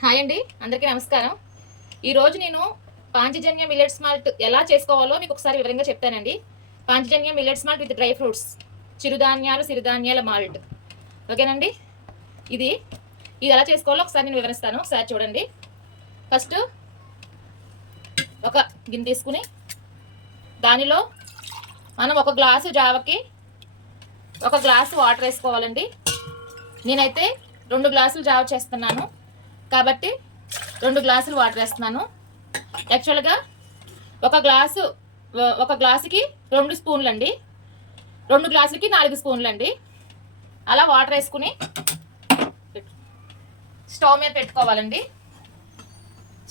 Hi అండి, అందరికీ నమస్కారం. ఈరోజు నేను పాంచజన్య మిల్లెట్స్ మాల్ట్ ఎలా చేసుకోవాలో మీకు ఒకసారి వివరంగా చెప్తానండి. Panchajanya millets malt with dry fruits, చిరుధాన్యాలు సిరిధాన్యాల మాల్ట్. ఓకేనండి. ఇది ఎలా చేసుకోవాలో ఒకసారి నేను వివరిస్తాను. ఒకసారి చూడండి. ఫస్ట్ ఒక గిన్నె తీసుకుని దానిలో మనం ఒక గ్లాసు జావకి ఒక గ్లాసు వాటర్ వేసుకోవాలండి. నేనైతే 2 గ్లాసులు జావ చేస్తున్నాను కాబట్టి 2 గ్లాసులు వాటర్ వేస్తున్నాను. యాక్చువల్గా ఒక గ్లాసుకి 2 స్పూన్లు అండి, 2 గ్లాసులకి 4 స్పూన్లు అండి. అలా వాటర్ వేసుకుని స్టవ్ మీద పెట్టుకోవాలండి.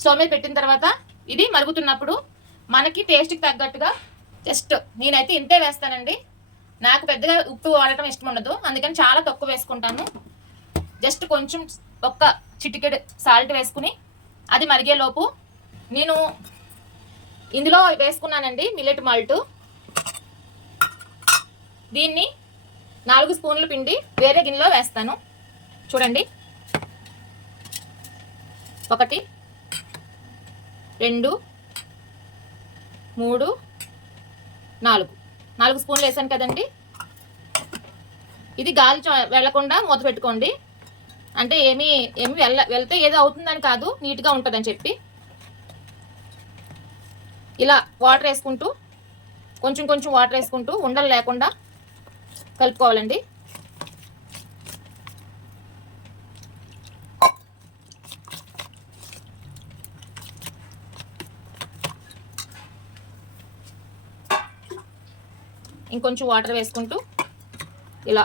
స్టవ్ మీద పెట్టిన తర్వాత ఇది మరుగుతున్నప్పుడు మనకి టేస్ట్కి తగ్గట్టుగా జస్ట్ నేనైతే ఇంతే వేస్తానండి. నాకు పెద్దగా ఉప్పు వాడటం ఇష్టం ఉండదు, అందుకని చాలా తక్కువ వేసుకుంటాను. జస్ట్ కొంచెం ఒక్క చిటికెడు సాల్ట్ వేసుకుని అది మరిగేలోపు నేను ఇందులో వేసుకున్నానండి మిల్లెట్ మాల్ట్. దీన్ని 4 స్పూన్లు పిండి వేరే గిన్నెలో వేస్తాను. చూడండి, 1 2 3 4 స్పూన్లు వేసాను కదండి. ఇది గాలి వెళ్ళకుండా మూత పెట్టుకోండి. అంటే ఏమి వెళ్తే ఏదో అవుతుందని కాదు, నీట్గా ఉంటుందని చెప్పి ఇలా వాటర్ వేసుకుంటూ కొంచెం వాటర్ వేసుకుంటూ ఉండలు లేకుండా కలుపుకోవాలండి. ఇంకొంచెం వాటర్ వేసుకుంటూ ఇలా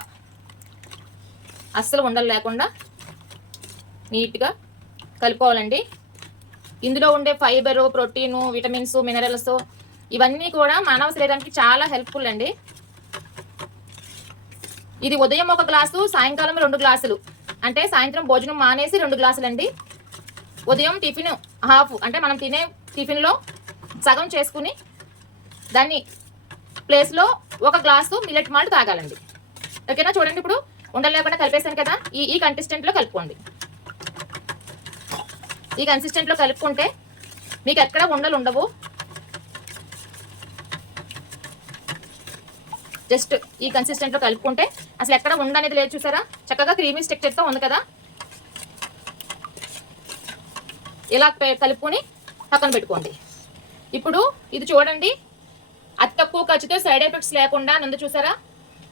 అస్సలు ఉండలు లేకుండా నీట్గా కలుపుకోవాలండి. ఇందులో ఉండే ఫైబరు, ప్రోటీను, విటమిన్స్, మినరల్స్ ఇవన్నీ కూడా మానవ శరీరానికి చాలా హెల్ప్ఫుల్ అండి. ఇది ఉదయం 1 గ్లాసు, సాయంకాలం 2 గ్లాసులు, అంటే సాయంత్రం భోజనం మానేసి 2 గ్లాసులు అండి. ఉదయం టిఫిన్ హాఫ్, అంటే మనం తినే టిఫిన్లో సగం చేసుకుని దాన్ని ప్లేస్లో 1 గ్లాసు మిల్లెట్ మాల్ట్ తాగాలండి. ఓకేనా? చూడండి, ఇప్పుడు ఉండలు లేకుండా కలిపేసాను కదా. ఈ కన్సిస్టెంట్లో కలుపుకోండి. ఈ కన్సిస్టెంట్లో కలుపుకుంటే మీకు ఎక్కడ ఉండలు ఉండవు. జస్ట్ ఈ కన్సిస్టెంట్లో కలుపుకుంటే అసలు ఎక్కడ ఉండనేది లేదు. చూసారా, చక్కగా క్రీమీ స్ట్రక్చర్తో ఉంది కదా. ఇలా కలుపుకొని పక్కన పెట్టుకోండి. ఇప్పుడు ఇది చూడండి, అతి తక్కువ ఖర్చుతో సైడ్ ఎఫెక్ట్స్ లేకుండా నందు. చూసారా,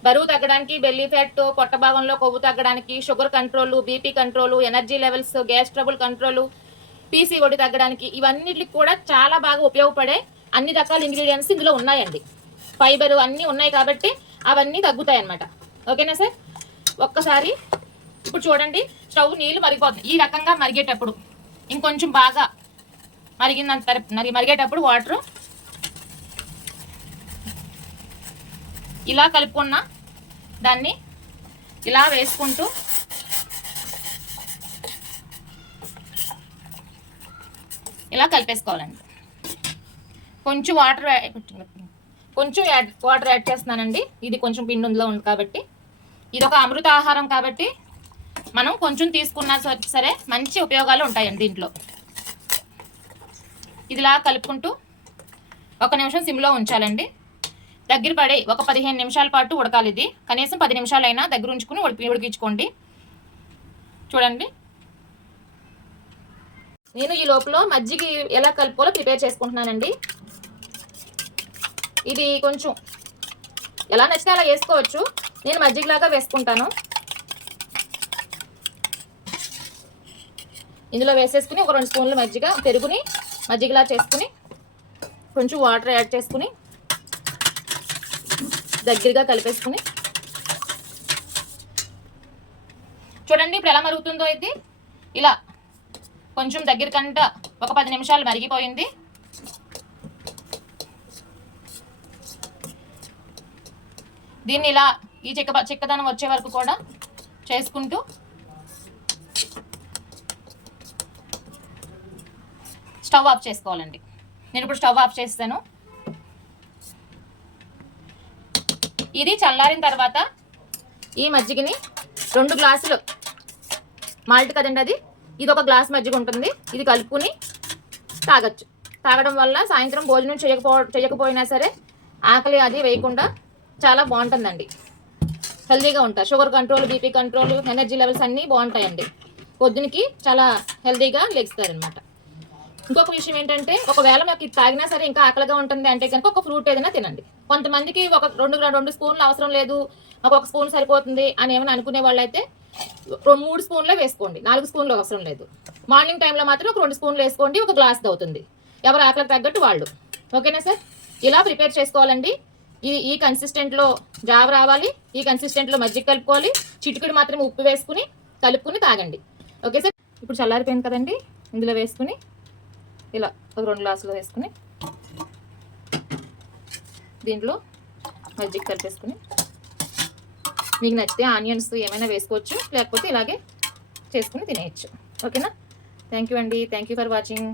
బరువు తగ్గడానికి, బెల్లీ ఫ్యాట్, పొట్ట భాగంలో కొవ్వు తగ్గడానికి, sugar control, BP control, energy levels, gas trouble control, PCOD తగ్గడానికి ఇవన్నిటికి కూడా చాలా బాగా ఉపయోగపడే అన్ని రకాల ఇంగ్రీడియంట్స్ ఇందులో ఉన్నాయండి. ఫైబర్ అన్నీ ఉన్నాయి కాబట్టి అవన్నీ తగ్గుతాయి అన్నమాట. ఓకేనా సార్? ఒక్కసారి ఇప్పుడు చూడండి, స్టవ్ నీళ్ళు మరిగిపోతుంది. ఈ రకంగా మరిగేటప్పుడు ఇంకొంచెం బాగా మరిగేటప్పుడు వాటర్ ఇలా కలుపుకున్న దాన్ని ఇలా వేసుకుంటూ ఇలా కలిపేసుకోవాలండి. కొంచెం వాటర్ యాడ్ చేస్తున్నానండి. ఇది కొంచెం పిండిలో ఉంది కాబట్టి, ఇది ఒక అమృత ఆహారం కాబట్టి మనం కొంచెం తీసుకున్నా సరే మంచి ఉపయోగాలు ఉంటాయండి దీంట్లో. ఇదిలా కలుపుకుంటూ 1 నిమిషం సిమ్లో ఉంచాలండి. దగ్గర పడి ఒక 15 నిమిషాల పాటు ఉడకాలి. ఇది కనీసం 10 నిమిషాలైనా దగ్గర ఉంచుకుని ఉడికించుకోండి. చూడండి, నేను ఈ లోపల మజ్జిగ ఎలా కలుపుకోవాలో ప్రిపేర్ చేసుకుంటున్నానండి. ఇది కొంచెం ఎలా నచ్చితే అలా వేసుకోవచ్చు. నేను మజ్జిగలాగా వేసుకుంటాను. ఇందులో వేసేసుకుని ఒక 2 స్పూన్లు పెరుగుని మజ్జిగలా చేసుకుని కొంచెం వాటర్ యాడ్ చేసుకుని దగ్గరగా కలిపేసుకుని చూడండి, ఇప్పుడు ఎలా మరుగుతుందో. ఇది ఇలా కొంచెం దగ్గర కంట ఒక 10 నిమిషాలు మరిగిపోయింది. దీన్ని ఇలా ఈ చిక్కదనం వచ్చే వరకు కూడా చేసుకుంటూ స్టవ్ ఆఫ్ చేసుకోవాలండి. నేను ఇప్పుడు స్టవ్ ఆఫ్ చేస్తాను. ఇది చల్లారిన తర్వాత ఈ మజ్జిగని 2 గ్లాసులు మాల్ట్ కదండి, అది ఇది ఒక గ్లాస్ మజ్జిగ ఉంటుంది, ఇది కలుపుకుని తాగొచ్చు. తాగడం వల్ల సాయంత్రం భోజనం చేయకపోయినా సరే ఆకలి అది వేయకుండా చాలా బాగుంటుందండి. హెల్తీగా ఉంటారు. Sugar control, BP control, energy levels అన్నీ బాగుంటాయండి. పొద్దునకి చాలా హెల్తీగా లెగుస్తారు అనమాట. ఇంకొక విషయం ఏంటంటే, ఒకవేళ మీకు ఇది తాగినా సరే ఇంకా ఆకలిగా ఉంటుంది అంటే కనుక ఒక ఫ్రూట్ ఏదైనా తినండి. కొంతమందికి ఒక రెండు స్పూన్లు అవసరం లేదు, ఒక స్పూన్ సరిపోతుంది అని ఏమైనా అనుకునే వాళ్ళైతే 3 స్పూన్లే వేసుకోండి, 4 స్పూన్లు అవసరం లేదు. మార్నింగ్ టైంలో మాత్రం ఒక 2 స్పూన్లు వేసుకోండి, ఒక గ్లాస్ అవుతుంది. ఎవరు ఆకలికి తగ్గట్టు వాళ్ళు. ఓకేనా సార్? ఇలా ప్రిపేర్ చేసుకోవాలండి. ఈ కన్సిస్టెంట్లో జావ రావాలి, ఈ కన్సిస్టెంట్లో మజ్జిగ కలుపుకోవాలి, చిటికెడు మాత్రమే ఉప్పు వేసుకుని కలుపుకుని తాగండి. Okay sir? ఇప్పుడు చల్లారిపోయింది కదండి, ఇందులో వేసుకుని ఇలా ఒక 2 గ్లాసులు వేసుకుని దీంట్లో మజ్జిగ కలిపేసుకుని మీకు నచ్చితే ఆనియన్స్ ఏమైనా వేసుకోవచ్చు, లేకపోతే ఇలాగే చేసుకుని తినేయచ్చు. ఓకేనా? థ్యాంక్ యూ అండి. Thank you for watching.